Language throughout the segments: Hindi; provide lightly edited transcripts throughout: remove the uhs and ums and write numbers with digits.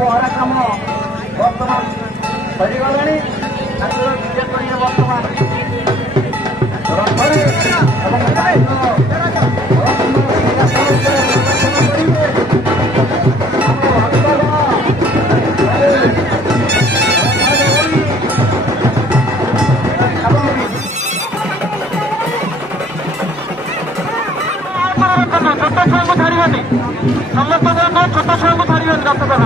पहरा कम बर्तमान सरीगले बर्तमान छोट छुआ को छाड़िए समस्त छोट छुआ को छाड़िए रक्तदान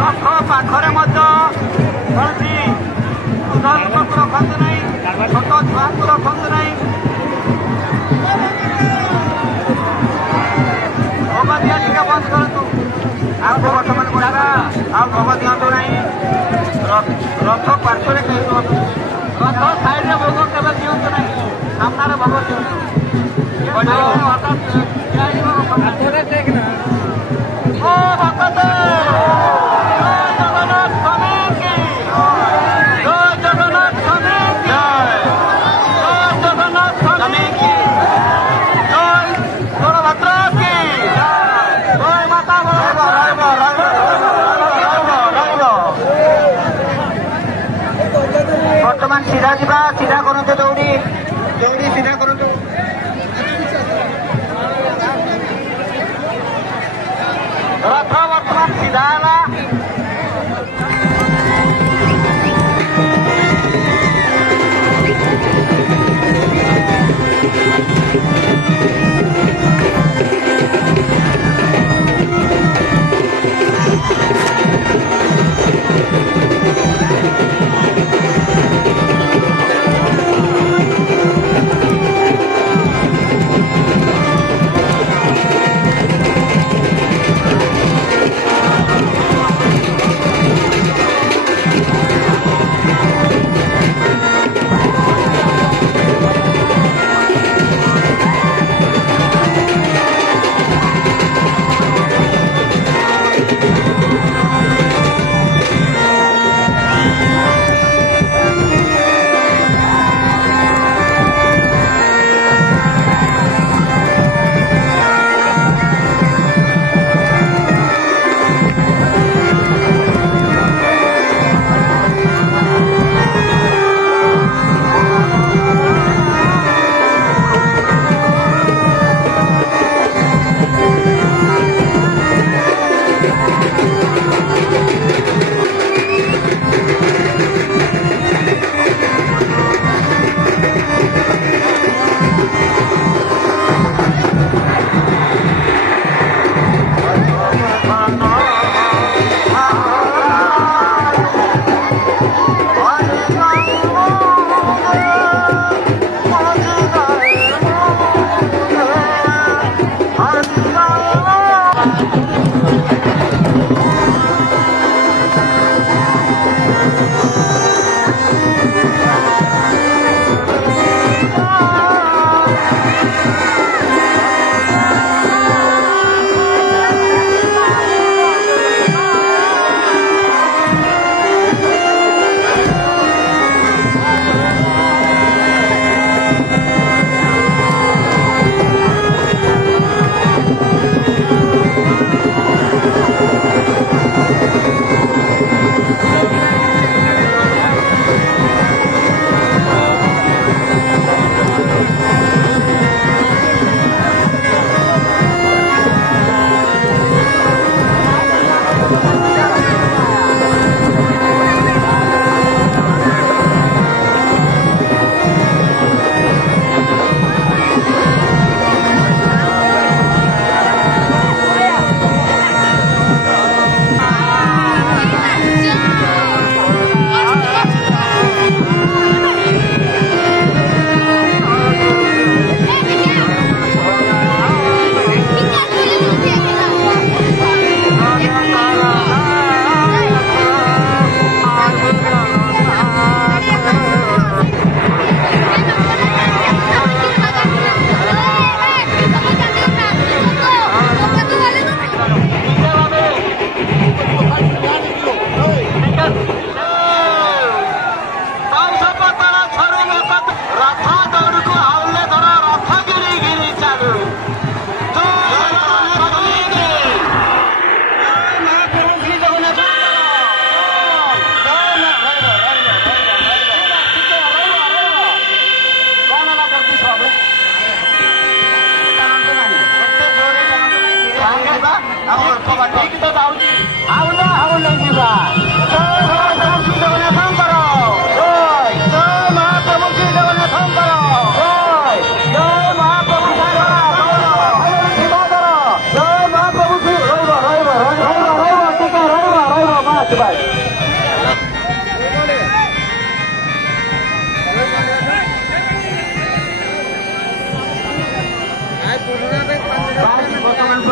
रथ पाखरे कौन वृद्धा लोक रखते ना छोट छुआ को रखते ना भोग दिया टीका बंद करूँ आपको बर्तमान गुड़ाका आ भोग दिंतु ना रथ पार्श्वर रथ साइड में भोग के दिंतु ना सामने भोग दिंतु बर्तमान सीधा जा सीधा करूँ दौड़ी दौड़ी सीधा करूँ रथ बर्तमान सीधा है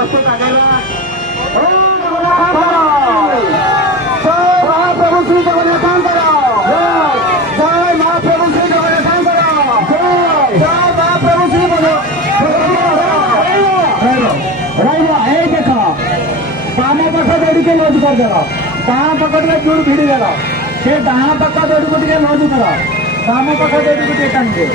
पशु आगेला महाप्रभु श्री जगन्नाथंकर जय महाप्रभु श्री जगन्नाथंकर जय महाप्रभु श्री देख बाम पाख दौड़ के लज करदेल डाण पकड़ जोड़ भिड़गल से डाण पाख दौड़ को लज कर बाम पाख दौड़ को टाणी